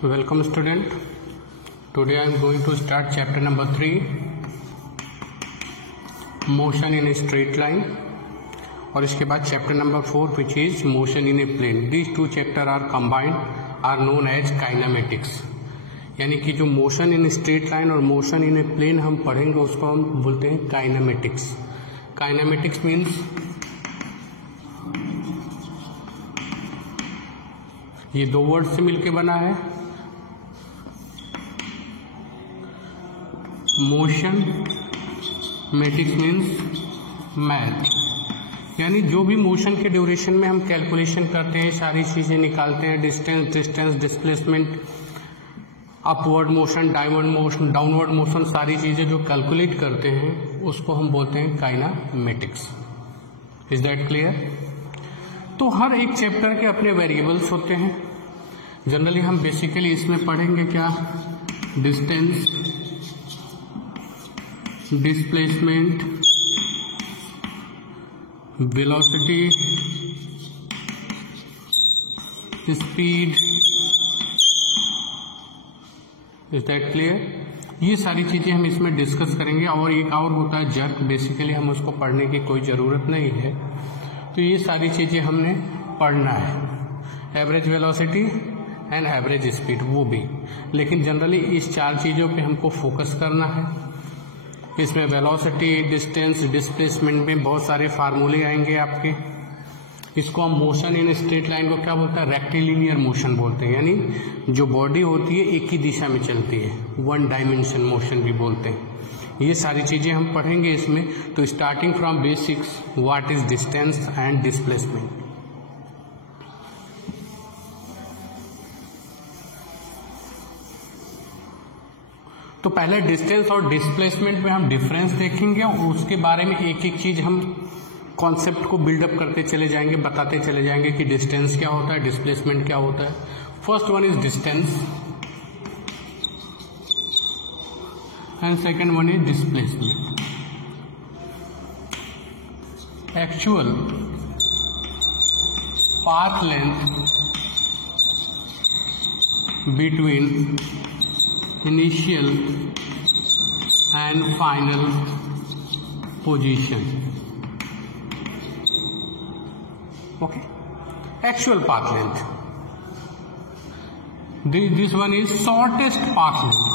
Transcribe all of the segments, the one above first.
Welcome student. Today I am going to start chapter number 3, motion in a straight line, और इसके बाद chapter number 4 which is motion in a plane. These two chapter are combined are known as kinematics. यानी कि जो motion in a straight line और motion in a plane हम पढ़ेंगे उसको हम बोलते हैं kinematics. Kinematics means ये दो वर्ड से मिलके बना है. मोशन मैटिक्स मीन्स मैथ, यानी जो भी मोशन के ड्यूरेशन में हम कैलकुलेशन करते हैं, सारी चीज़ें निकालते हैं, distance, displacement, upward motion, downward motion, सारी चीज़ें जो कैलकुलेट करते हैं उसको हम बोलते हैं काइनामेटिक्स. Is that clear? तो हर एक चैप्टर के अपने वेरिएबल्स होते हैं. जनरली हम बेसिकली इसमें पढ़ेंगे क्या? Distance, displacement, velocity, speed. Is that clear? ये सारी चीजें हम इसमें डिस्कस करेंगे. और एक और होता है जर्क, बेसिकली हम उसको पढ़ने की कोई जरूरत नहीं है. तो ये सारी चीजें हमने पढ़ना है. Average velocity and average speed वो भी, लेकिन जनरली इस चार चीजों पे हमको फोकस करना है. इसमें वेलोसिटी, डिस्टेंस, डिस्प्लेसमेंट में बहुत सारे फार्मूले आएंगे आपके. इसको हम मोशन इन स्ट्रेट लाइन को क्या बोलते हैं? रेक्टिलिनियर मोशन बोलते हैं. यानी जो बॉडी होती है एक ही दिशा में चलती है, वन डायमेंशन मोशन भी बोलते हैं. ये सारी चीजें हम पढ़ेंगे इसमें. तो starting from basics, what is distance and displacement. तो पहले डिस्टेंस और डिस्प्लेसमेंट में हम डिफरेंस देखेंगे और उसके बारे में एक एक चीज हम कॉन्सेप्ट को बिल्डअप करते चले जाएंगे, बताते चले जाएंगे कि डिस्टेंस क्या होता है, डिस्प्लेसमेंट क्या होता है. First one is distance and second one is displacement. Actual path length between initial and final position. Okay, actual path length. This one is shortest path length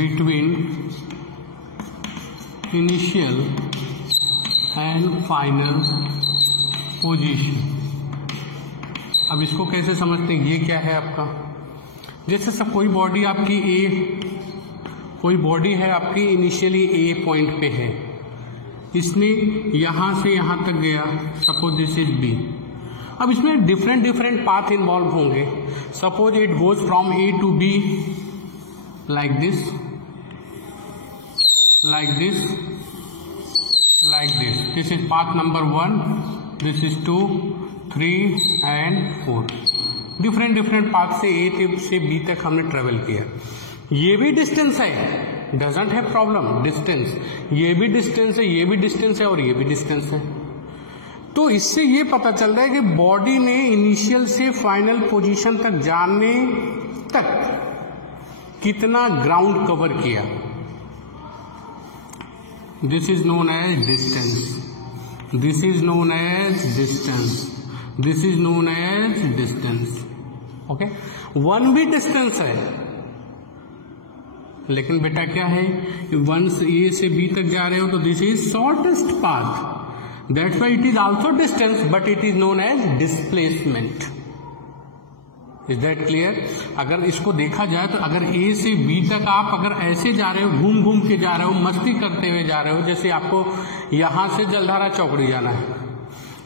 between initial and final position. अब इसको कैसे समझते हैं? ये क्या है आपका? जैसे सब कोई बॉडी है आपकी इनिशियली ए पॉइंट पे है, इसने यहां से यहां तक गया, सपोज दिस इज बी. अब इसमें डिफरेंट पाथ इन्वॉल्व होंगे. Suppose it goes from A to B like this, this is path number 1, this is 2, 3 and 4. Different path से ए से बी तक हमने ट्रेवल किया. ये भी डिस्टेंस है, डजंट हैव प्रॉब्लम. डिस्टेंस, ये भी डिस्टेंस है, ये भी डिस्टेंस है और ये भी डिस्टेंस है. तो इससे ये पता चल रहा है कि बॉडी ने इनिशियल से फाइनल पोजीशन तक जाने तक कितना ग्राउंड कवर किया. This is known as distance, this is known as distance, this is known as distance. Okay, one भी डिस्टेंस है, लेकिन बेटा क्या है, वन से ए से बी तक जा रहे हो तो this is shortest path. That's why it is also distance but it is known as displacement. Is that clear? अगर इसको देखा जाए तो अगर ए से बी तक आप अगर ऐसे जा रहे हो, घूम के जा रहे हो, मस्ती करते हुए जा रहे हो, जैसे आपको यहां से जलधारा चौकड़ी जाना है,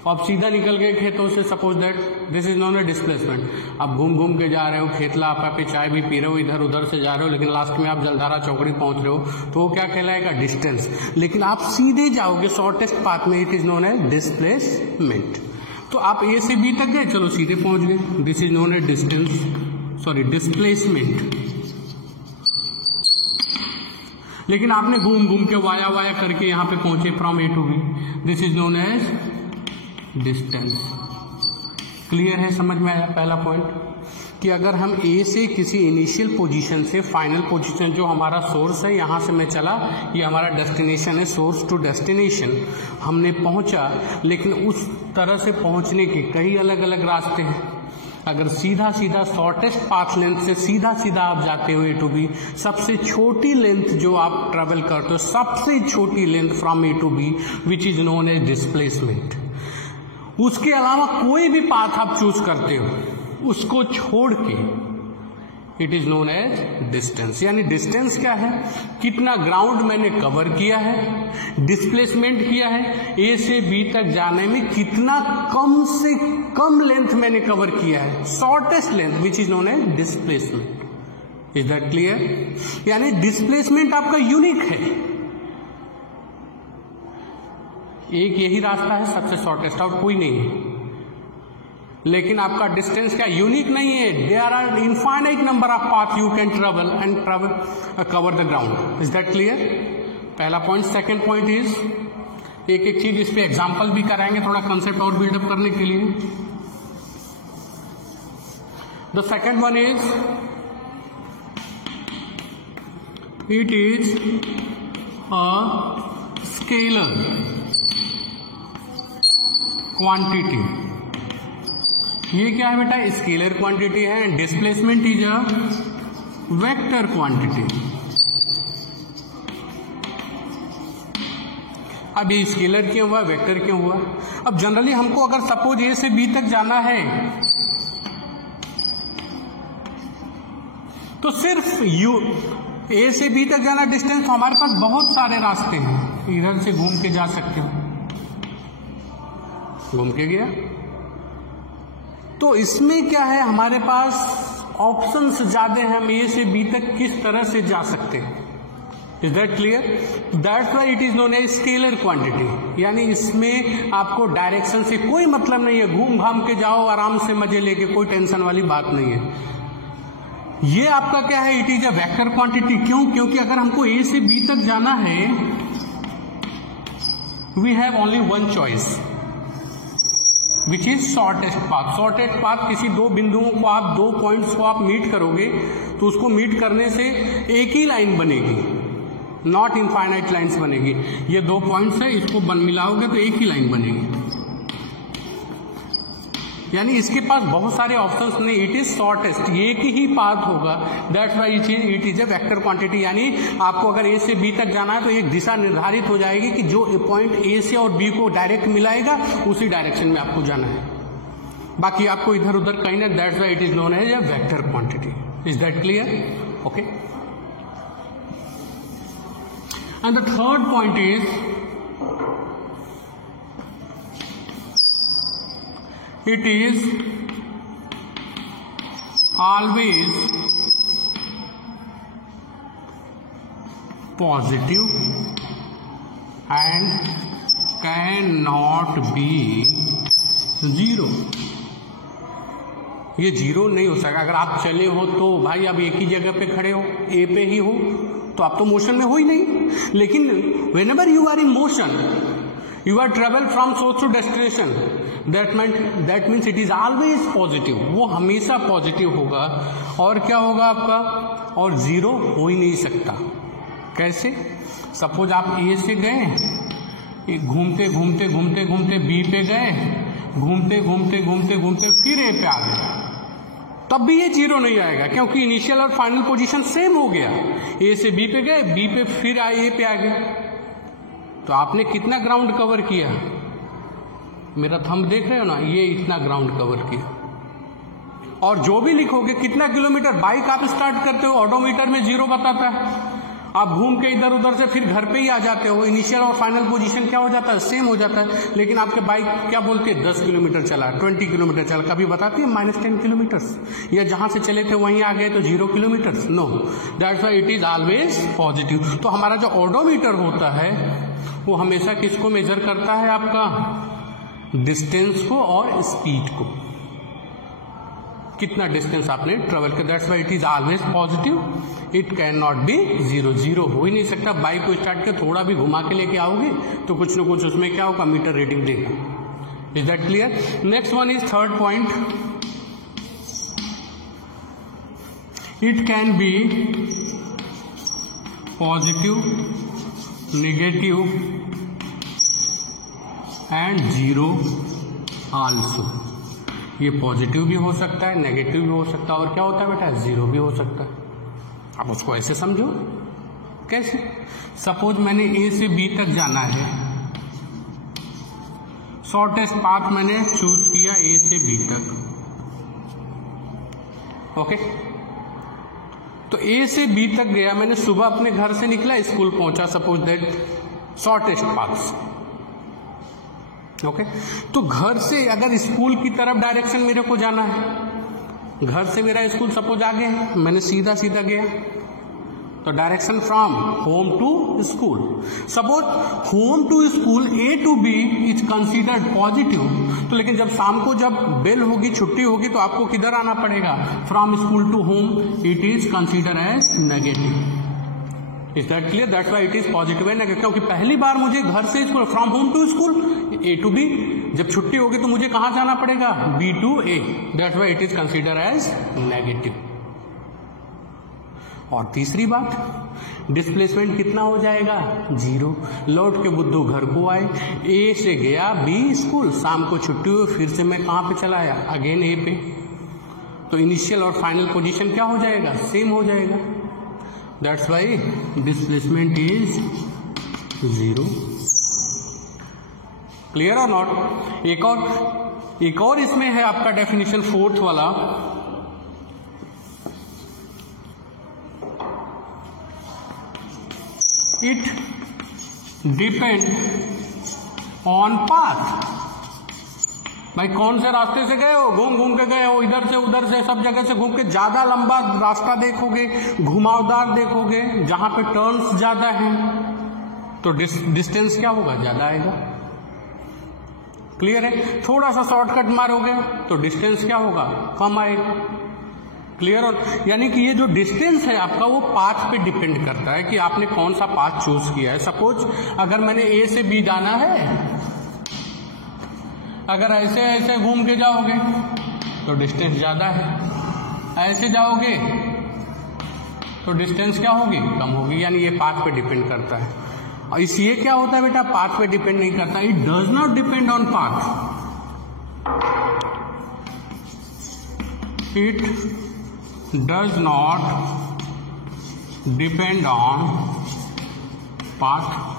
आप सीधा निकल गए खेतों से, suppose that this is non A displacement. आप घूम के जा रहे हो, खेतला आपा पे चाय भी पी रहे हो, इधर उधर से जा रहे हो, लेकिन लास्ट में आप जलधारा चौकड़ी पहुंच रहे हो, तो वो क्या कहलाएगा? डिस्टेंस. लेकिन आप सीधे जाओगे शॉर्टेस्ट पाथ में, it is known as displacement. तो आप ए से बी तक गए, चलो सीधे पहुंच गए, this is known as displacement. लेकिन आपने घूम के वाया करके यहां पे पहुंचे from A to B, this is known as distance. Clear है, समझ में आया पहला पॉइंट कि अगर हम ए से किसी इनिशियल पोजीशन से फाइनल पोजीशन, जो हमारा सोर्स है, यहाँ से मैं चला, ये हमारा डेस्टिनेशन है, सोर्स टू डेस्टिनेशन हमने पहुँचा, लेकिन उस तरह से पहुँचने के कई अलग अलग रास्ते हैं। अगर सीधा सीधा शॉर्टेस्ट पाथ लेंथ से सीधा सीधा आप जाते हो ए टू बी, सबसे छोटी लेंथ जो आप ट्रेवल करते हो, सबसे छोटी length from A to B which is known as displacement. उसके अलावा कोई भी पाथ आप चूज करते हो, उसको छोड़ के it is known as distance. यानी डिस्टेंस क्या है, कितना ग्राउंड मैंने कवर किया है, डिस्प्लेसमेंट किया है, ए से बी तक जाने में कितना कम से कम लेंथ मैंने कवर किया है, shortest length which is known as displacement. Is that clear? यानी डिस्प्लेसमेंट आपका यूनिक है, एक यही रास्ता है सबसे शॉर्टेस्ट और कोई नहीं है, लेकिन आपका डिस्टेंस क्या यूनिक नहीं है। There are infinite number of path you can travel and cover the ground. Is that clear? पहला पॉइंट। सेकंड पॉइंट इज, एक एक चीज इस पे एग्जांपल भी कराएंगे थोड़ा कंसेप्ट और बिल्डअप करने के लिए। The second one is, it is a scalar quantity. ये क्या है बेटा? स्केलर क्वांटिटी है। And displacement is a vector quantity. अब ये स्केलर क्यों हुआ, वेक्टर क्यों हुआ? अब जनरली हमको अगर सपोज ए से बी तक जाना है तो सिर्फ ए से बी तक जाना डिस्टेंस, तो हमारे पास बहुत सारे रास्ते हैं, इधर से घूम के जा सकते हो, घूम के गया। तो इसमें क्या है, हमारे पास ऑप्शंस ज्यादा हैं, हम ए से बी तक किस तरह से जा सकते हैं। Is that clear? That's why it is known as scalar quantity. यानी इसमें आपको डायरेक्शन से कोई मतलब नहीं है, घूम घाम के जाओ आराम से मजे लेके, कोई टेंशन वाली बात नहीं है। ये आपका क्या है, it is a vector quantity. क्यों? क्योंकि अगर हमको ए से बी तक जाना है, we have only one choice which is shortest path. Shortest path, किसी दो बिंदुओं को आप, दो पॉइंट्स को आप मीट करोगे तो उसको मीट करने से एक ही लाइन बनेगी, नॉट इनफाइनाइट लाइंस बनेगी। ये दो पॉइंट्स है, इसको मिलाओगे तो एक ही लाइन बनेगी। यानी इसके पास बहुत सारे ऑप्शंस नहीं, इट इज शॉर्टेस्ट, एक ही पाथ होगा। That's why it is a vector quantity. यानी आपको अगर ए से बी तक जाना है तो एक दिशा निर्धारित हो जाएगी कि जो पॉइंट ए से और बी को डायरेक्ट मिलाएगा उसी डायरेक्शन में आपको जाना है, बाकी आपको इधर उधर कहीं ना। That's why it is known as a vector quantity. Is that clear? Okay. And the third point is, it is always positive and cannot be zero। ये जीरो नहीं हो सकता। अगर आप चले हो तो भाई आप एक ही जगह पे खड़े हो, ए पे ही हो, तो आप तो मोशन में हो ही नहीं। लेकिन whenever you are in motion, you are travel from source to destination, that means it is always positive। वो हमेशा पॉजिटिव होगा। और क्या होगा आपका, और जीरो हो ही नहीं सकता। कैसे? सपोज आप ए से गए, घूमते घूमते घूमते घूमते बी पे गए, घूमते घूमते घूमते घूमते फिर ए पे आ गए, तब भी ये जीरो नहीं आएगा, क्योंकि इनिशियल और फाइनल पोजीशन सेम हो गया। ए से बी पे गए, बी पे फिर ए पे आ गए, तो आपने कितना ग्राउंड कवर किया? मेरा थंब देख रहे हो ना, ये इतना ग्राउंड कवर किया। और जो भी लिखोगे कितना किलोमीटर, बाइक आप स्टार्ट करते हो, ऑडोमीटर में जीरो बताता है, आप घूम के इधर उधर से फिर घर पे ही आ जाते हो, इनिशियल और फाइनल पोजीशन क्या हो जाता है, सेम हो जाता है। लेकिन आपके बाइक क्या बोलती है, 10 किलोमीटर चला, 20 किलोमीटर चला, कभी बताती है -10 किलोमीटर, या जहां से चले थे वहीं आ गए तो 0 kilometre. No, that's why it is always positive. तो हमारा जो ऑडोमीटर होता है वो हमेशा किसको मेजर करता है, आपका डिस्टेंस को और स्पीड को, कितना डिस्टेंस आपने ट्रेवल किया। That's why it is always positive, it can not be zero. Zero हो ही नहीं सकता। बाइक को स्टार्ट कर थोड़ा भी घुमा के लेके आओगे तो कुछ न कुछ उसमें क्या होगा, मीटर रीडिंग देगा। Is that clear? Next one is third point, it can be positive, negative and zero also. ये पॉजिटिव भी हो सकता है, नेगेटिव भी हो सकता है, और क्या होता है बेटा, जीरो भी हो सकता है। आप उसको ऐसे समझो, कैसे? सपोज मैंने ए से बी तक जाना है, शॉर्टेस्ट पाथ मैंने चूज किया ए से बी तक, ओके। तो ए से बी तक गया, मैंने सुबह अपने घर से निकला, स्कूल पहुंचा, suppose that shortest path, okay. तो घर से अगर स्कूल की तरफ डायरेक्शन मेरे को जाना है, घर से मेरा स्कूल सपोज आगे है, मैंने सीधा सीधा गया, तो direction from home to school. Suppose home to school A to B is considered positive, तो लेकिन जब शाम को जब बेल होगी, छुट्टी होगी, तो आपको किधर आना पड़ेगा, from school to home, it is consider as negative. Is that clear? That's why it is positive and negative, क्योंकि पहली बार मुझे घर से स्कूल, from home to school A to B, जब छुट्टी होगी तो मुझे कहां जाना पड़ेगा, B to A, that's why it is consider as negative. और तीसरी बात, डिस्प्लेसमेंट कितना हो जाएगा, जीरो। लौट के बुद्धू घर को आए, ए से गया बी स्कूल, शाम को छुट्टी हुई, फिर से मैं कहां पे चला आया, अगेन ए पे, तो इनिशियल और फाइनल पोजीशन क्या हो जाएगा, सेम हो जाएगा। That's why displacement is zero. Clear और नॉट? एक और इसमें है आपका डेफिनेशन, फोर्थ वाला, इट डिपेंड ऑन पाथ। भाई कौन से रास्ते से गए हो, घूम घूम के गए हो, इधर से उधर से सब जगह से घूम के, ज्यादा लंबा रास्ता देखोगे, घुमावदार देखोगे, जहां पे टर्न्स ज्यादा हैं, तो डिस्टेंस क्या होगा, ज्यादा आएगा। क्लियर है? थोड़ा सा शॉर्टकट मारोगे तो डिस्टेंस क्या होगा, कम आएगा। क्लियर? और यानी कि ये जो डिस्टेंस है आपका, वो पाथ पे डिपेंड करता है कि आपने कौन सा पाथ चूज किया है। सपोज अगर मैंने ए से बी जाना है, अगर ऐसे ऐसे घूम के जाओगे तो डिस्टेंस ज्यादा है, ऐसे जाओगे तो डिस्टेंस क्या होगी, कम होगी। यानी ये पाथ पे डिपेंड करता है। और इसलिए क्या होता है बेटा, पाथ पे डिपेंड नहीं करता, it does not depend on path, it does not depend on path.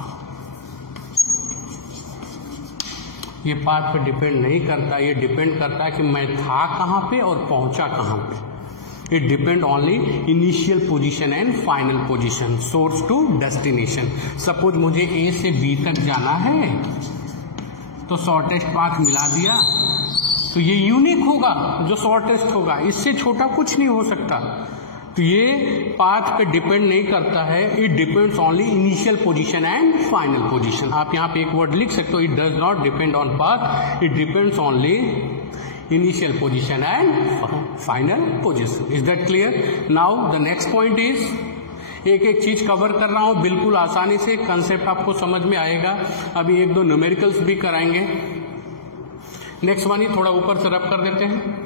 ये पाथ पे डिपेंड नहीं करता, ये डिपेंड करता है कि मैं था कहां पे और पहुंचा कहां पे। It depend only initial position and final position, source to destination. Suppose मुझे ए से बी तक जाना है, तो शॉर्टेस्ट पाथ मिला दिया, तो ये यूनिक होगा जो शॉर्टेस्ट होगा, इससे छोटा कुछ नहीं हो सकता। तो ये पाथ पे डिपेंड नहीं करता है, it depends only initial position and final position. आप यहाँ पे एक वर्ड लिख सकते हो, it does not depend on path, it depends only initial position and final position. Is that clear? Now the next point is, एक एक चीज कवर कर रहा हूं बिल्कुल आसानी से, कंसेप्ट आपको समझ में आएगा। अभी एक दो न्यूमेरिकल्स भी कराएंगे। नेक्स्ट वन ही थोड़ा ऊपर से रब कर देते हैं।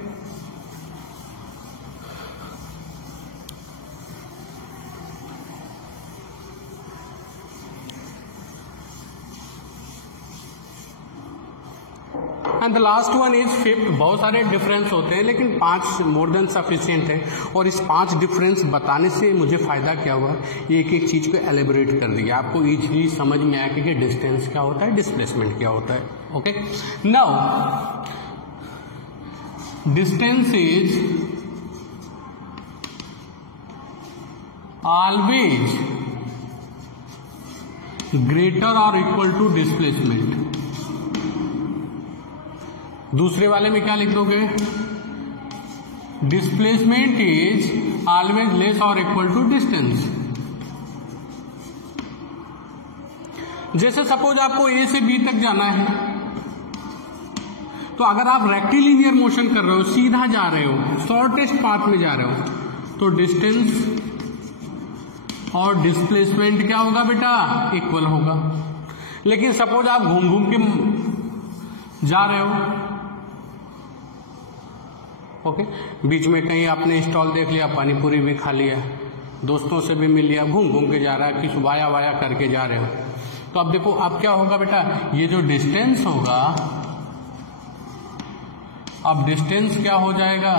And the last one is fifth. बहुत सारे डिफरेंस होते हैं लेकिन 5 मोर देन सफिशिएंट है, और इस 5 डिफरेंस बताने से मुझे फायदा क्या हुआ, एक एक चीज को एलिब्रेट कर दिया, आपको इजीली समझ में आया कि डिस्टेंस क्या होता है, डिस्प्लेसमेंट क्या होता है। Okay, now distance is always greater और इक्वल टू डिस्प्लेसमेंट। दूसरे वाले में क्या लिख दोगे, डिस्प्लेसमेंट इज ऑलवेज लेस और इक्वल टू डिस्टेंस। जैसे सपोज आपको ए से बी तक जाना है, तो अगर आप रेक्टिलिनियर मोशन कर रहे हो, सीधा जा रहे हो, शॉर्टेस्ट पाथ में जा रहे हो, तो डिस्टेंस और डिस्प्लेसमेंट क्या होगा बेटा, इक्वल होगा। लेकिन सपोज आप घूम घूम के जा रहे हो, ओके, बीच में कहीं आपने स्टॉल देख लिया, पानी पूरी भी खा लिया, दोस्तों से भी मिल लिया, घूम घूम के जा रहा है, कि वाया वाया करके जा रहे हो। तो अब देखो अब क्या होगा बेटा, ये जो डिस्टेंस होगा, अब डिस्टेंस क्या हो जाएगा,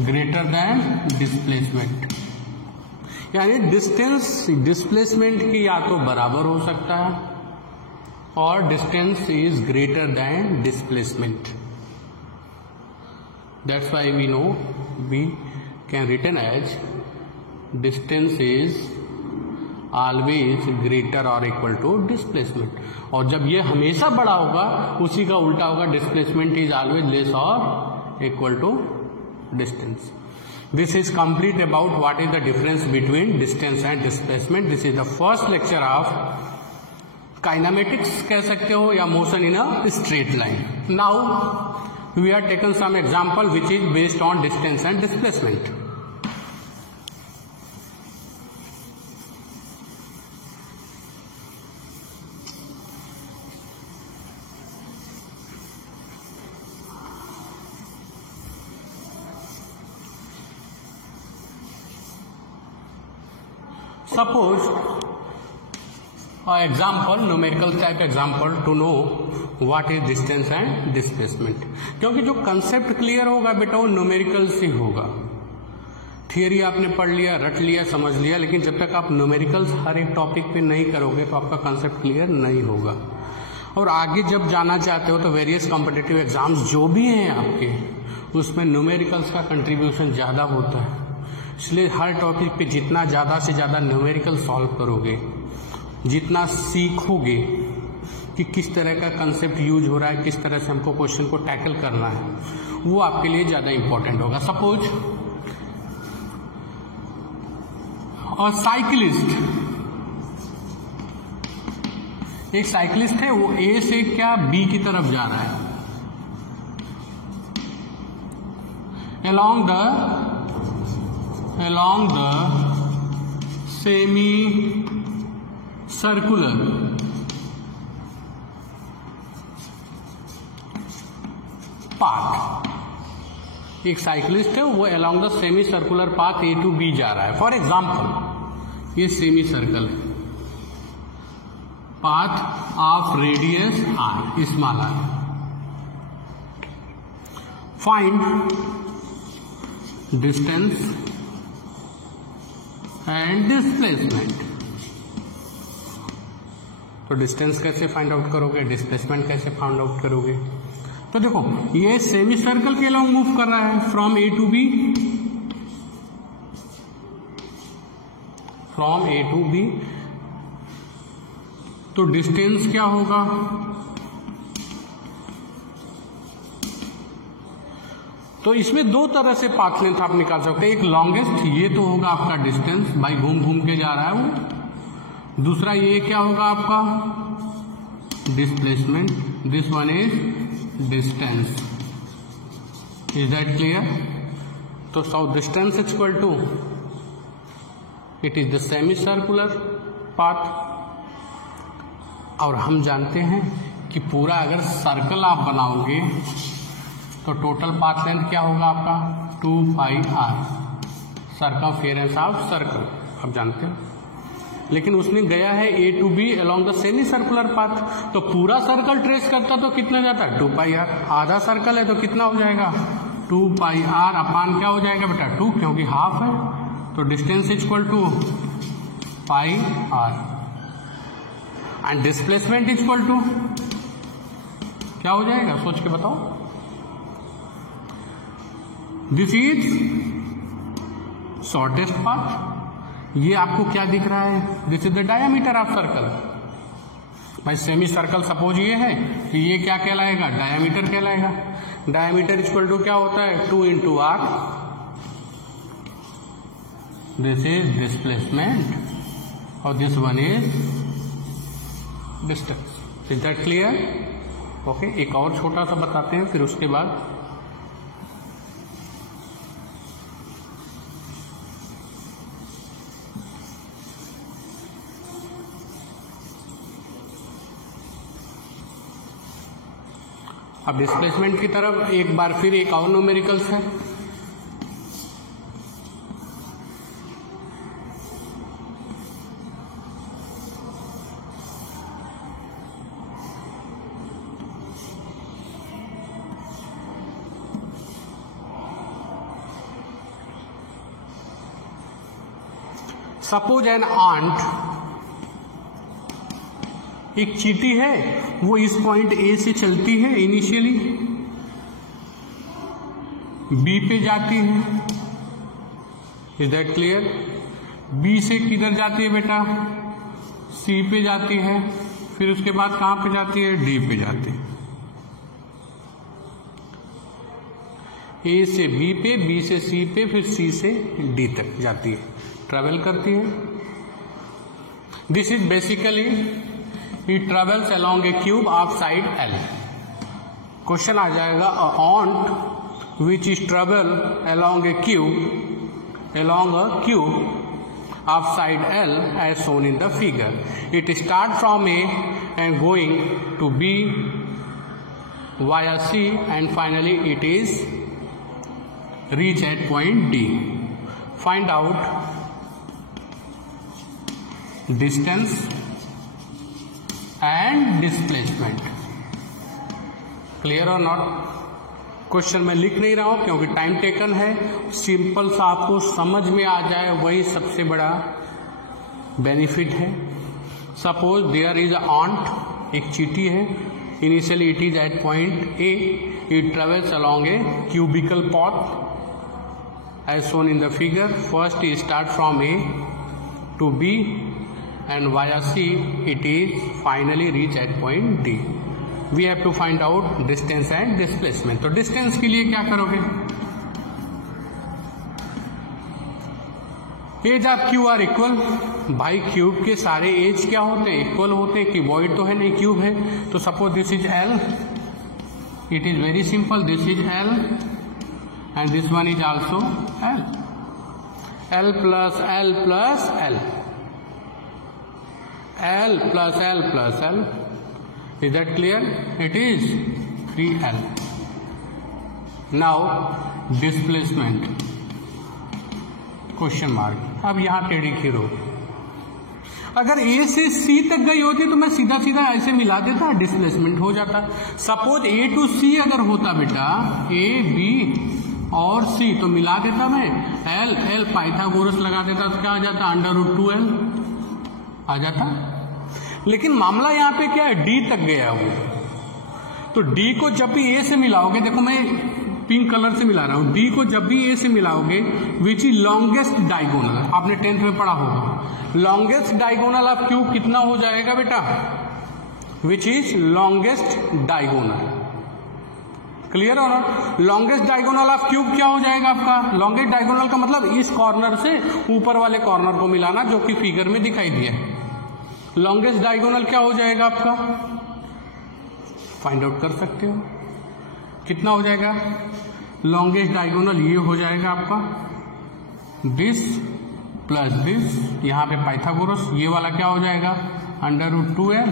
ग्रेटर देन डिस्प्लेसमेंट, यानी डिस्टेंस डिस्प्लेसमेंट की या तो बराबर हो सकता है और distance is greater than displacement. That's why we know we can written as distance is always greater और इक्वल टू डिस्प्लेसमेंट। और जब ये हमेशा बड़ा होगा उसी का उल्टा होगा, डिस्प्लेसमेंट इज ऑलवेज लेस और equal to distance. This is complete about what is the difference between distance and displacement. This is the first lecture of kinematics कह सकते हो या motion in a straight line. Now we are taken some example which is based on distance and displacement. Suppose example, numerical type example to know what is distance and displacement। क्योंकि जो concept clear होगा बेटा वो numerical से होगा। Theory आपने पढ़ लिया, रट लिया, समझ लिया, लेकिन जब तक आप न्यूमेरिकल्स हर एक टॉपिक पे नहीं करोगे तो आपका कंसेप्ट क्लियर नहीं होगा। और आगे जब जाना चाहते हो तो वेरियस कॉम्पिटिटिव एग्जाम्स जो भी हैं आपके, उसमें न्यूमेरिकल्स का कंट्रीब्यूशन ज़्यादा होता है। इसलिए हर टॉपिक पे जितना ज़्यादा से ज़्यादा न्यूमेरिकल सॉल्व करोगे, जितना सीखोगे कि किस तरह का कंसेप्ट यूज हो रहा है, किस तरह से हमको क्वेश्चन को टैकल करना है, वो आपके लिए ज़्यादा इंपॉर्टेंट होगा। सपोज और साइकिलिस्ट, एक साइकिलिस्ट है, वो ए से क्या बी की तरफ जा रहा है, along the semi-circular path। एक साइकिलिस्ट है, वो along the semi circular path A to B जा रहा है। फॉर एग्जाम्पल ये सेमी सर्कल है, path of radius R, small r. Find distance and displacement. तो डिस्टेंस कैसे फाइंड आउट करोगे, डिस्प्लेसमेंट कैसे फाइंड आउट करोगे? तो देखो ये सेमी सर्कल के अलॉन्ग मूव कर रहा है from A to B, from A to B. तो डिस्टेंस क्या होगा, तो इसमें दो तरह से पाथ लेंथ आप निकाल सकते हैं। एक लॉन्गेस्ट, ये तो होगा आपका डिस्टेंस, भाई घूम घूम के जा रहा है वो। दूसरा ये क्या होगा आपका displacement, this one is distance. Is that clear? तो so distance is equal to, it is the semi circular path. और हम जानते हैं कि पूरा अगर सर्कल आप बनाओगे तो टोटल पाथ लेंथ क्या होगा आपका 2 pi R, circumference of circle, आप जानते हैं। लेकिन उसने गया है A to B along the semi circular path, तो पूरा सर्कल ट्रेस करता तो कितना जाता है 2 पाई आर। आधा सर्कल है तो कितना हो जाएगा 2 पाई आर अपान क्या हो जाएगा बेटा 2, क्योंकि हाफ है। तो distance is equal to pi r and displacement is equal to क्या हो जाएगा, सोच के बताओ। This is shortest path. ये आपको क्या दिख रहा है, this is the diameter of circle. भाई सेमी सर्कल सपोज ये है कि ये क्या कहलाएगा, डायामीटर कहलाएगा। डायामीटर इक्वल टू क्या होता है 2 into R. This is displacement और this one is distance. Is that clear? Okay, एक और छोटा सा बताते हैं फिर उसके बाद। अब डिस्प्लेसमेंट की तरफ एक बार फिर एक और न्यूमेरिकल्स है। सपोज एन आंट, एक चींटी है, वो इस पॉइंट ए से चलती है, इनिशियली बी पे जाती है। Is that clear? बी से किधर जाती है बेटा? सी पे जाती है, फिर उसके बाद कहां पे जाती है? डी पे जाती है। ए से बी पे, बी से सी पे, फिर सी से डी तक जाती है, ट्रेवल करती है। This is basically it travels along a cube of side L. Question आ जाएगा ऑन्ट which is travel along a cube of side L as shown in the figure. It start from A and going to B via C and finally it is reach at point D. Find out distance and displacement. Clear or not? Question मैं लिख नहीं रहा हूं क्योंकि time taken है। Simple सा आपको समझ में आ जाए वही सबसे बड़ा बेनिफिट है। Suppose there is a ant, एक चींटी है, initially it is at point A, it travels along a cubical path as shown in the figure. First it start from A to B and via C it is finally reach at point D. We have to find out distance and displacement. तो distance के लिए क्या करोगे? Edge of cube are equal. भाई cube के सारे as क्या होते हैं? इक्वल होते हैं। क्यूबॉइड तो है नहीं, क्यूब है। तो suppose this is L, it is very simple, this is L and this one is also L. L plus L plus L, L plus L plus L. Is that clear? It is 3L. Now displacement question mark. अब यहां टेढ़ी खीर हो। अगर A से C तक गई होती तो मैं सीधा सीधा ऐसे मिला देता, डिस्प्लेसमेंट हो जाता। सपोज A टू C अगर होता बेटा, A B और C, तो मिला देता मैं L L, पाइथागोरस लगा देता तो क्या आ जाता? √2L आ जाता। लेकिन मामला यहाँ पे क्या है? डी तक गया वो, तो डी को जब भी ए से मिलाओगे, देखो मैं पिंक कलर से मिला रहा हूं, डी को जब भी ए से मिलाओगे, विच इज लॉन्गेस्ट डायगोनल, आपने 10th में पढ़ा होगा, लॉन्गेस्ट डायगोनल ऑफ क्यूब कितना हो जाएगा बेटा? Which is longest diagonal. Clear हो ना? लॉन्गेस्ट डायगोनल ऑफ क्यूब क्या हो जाएगा आपका? लॉन्गेस्ट डायगोनल का मतलब इस कॉर्नर से ऊपर वाले कॉर्नर को मिलाना, जो कि फिगर में दिखाई दिया है। लॉन्गेस्ट डायगोनल क्या हो जाएगा आपका? फाइंड आउट कर सकते हो कितना हो जाएगा। लॉन्गेस्ट डायगोनल ये हो जाएगा आपका, दिस प्लस दिस, यहां पे पाइथागोरस, ये वाला क्या हो जाएगा? √2L,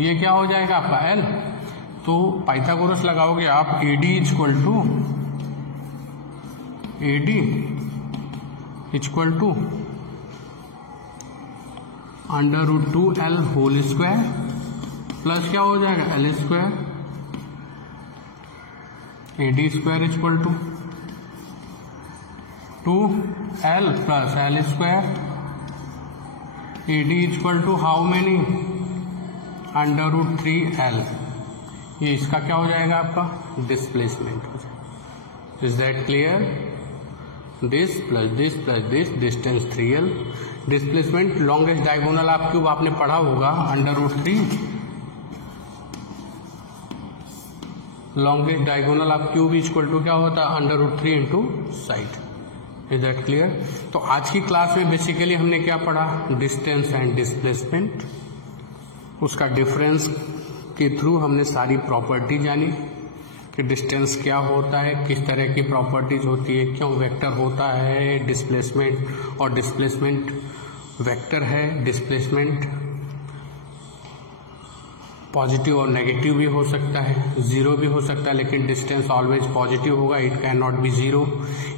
ये क्या हो जाएगा आपका? L। तो पाइथागोरस लगाओगे आप, AD equal to √2L whole square plus क्या हो जाएगा? L square, AD square equal to 2L plus L square, AD equal to how many? √3L। ये इसका क्या हो जाएगा आपका? डिस्प्लेसमेंट हो जाएगा। Is that clear? This plus this plus this, distance 3L। Displacement longest diagonal of cube आपने पढ़ा होगा, √3। Longest diagonal of cube equal to क्या होता है? √3 into side. Is that clear? तो आज की क्लास में बेसिकली हमने क्या पढ़ा? Distance and displacement. उसका डिफरेंस के थ्रू हमने सारी प्रॉपर्टी जानी कि डिस्टेंस क्या होता है, किस तरह की प्रॉपर्टीज होती है, क्यों वेक्टर होता है डिस्प्लेसमेंट, और डिस्प्लेसमेंट वेक्टर है, डिस्प्लेसमेंट पॉजिटिव और नेगेटिव भी हो सकता है, जीरो भी हो सकता है, लेकिन डिस्टेंस ऑलवेज पॉजिटिव होगा, it can not be zero.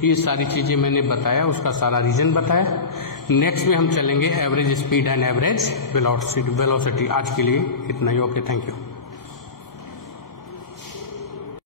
ये सारी चीज़ें मैंने बताया, उसका सारा रीजन बताया। नेक्स्ट में हम चलेंगे average speed and average velocity. आज के लिए इतना ही। Okay, thank you.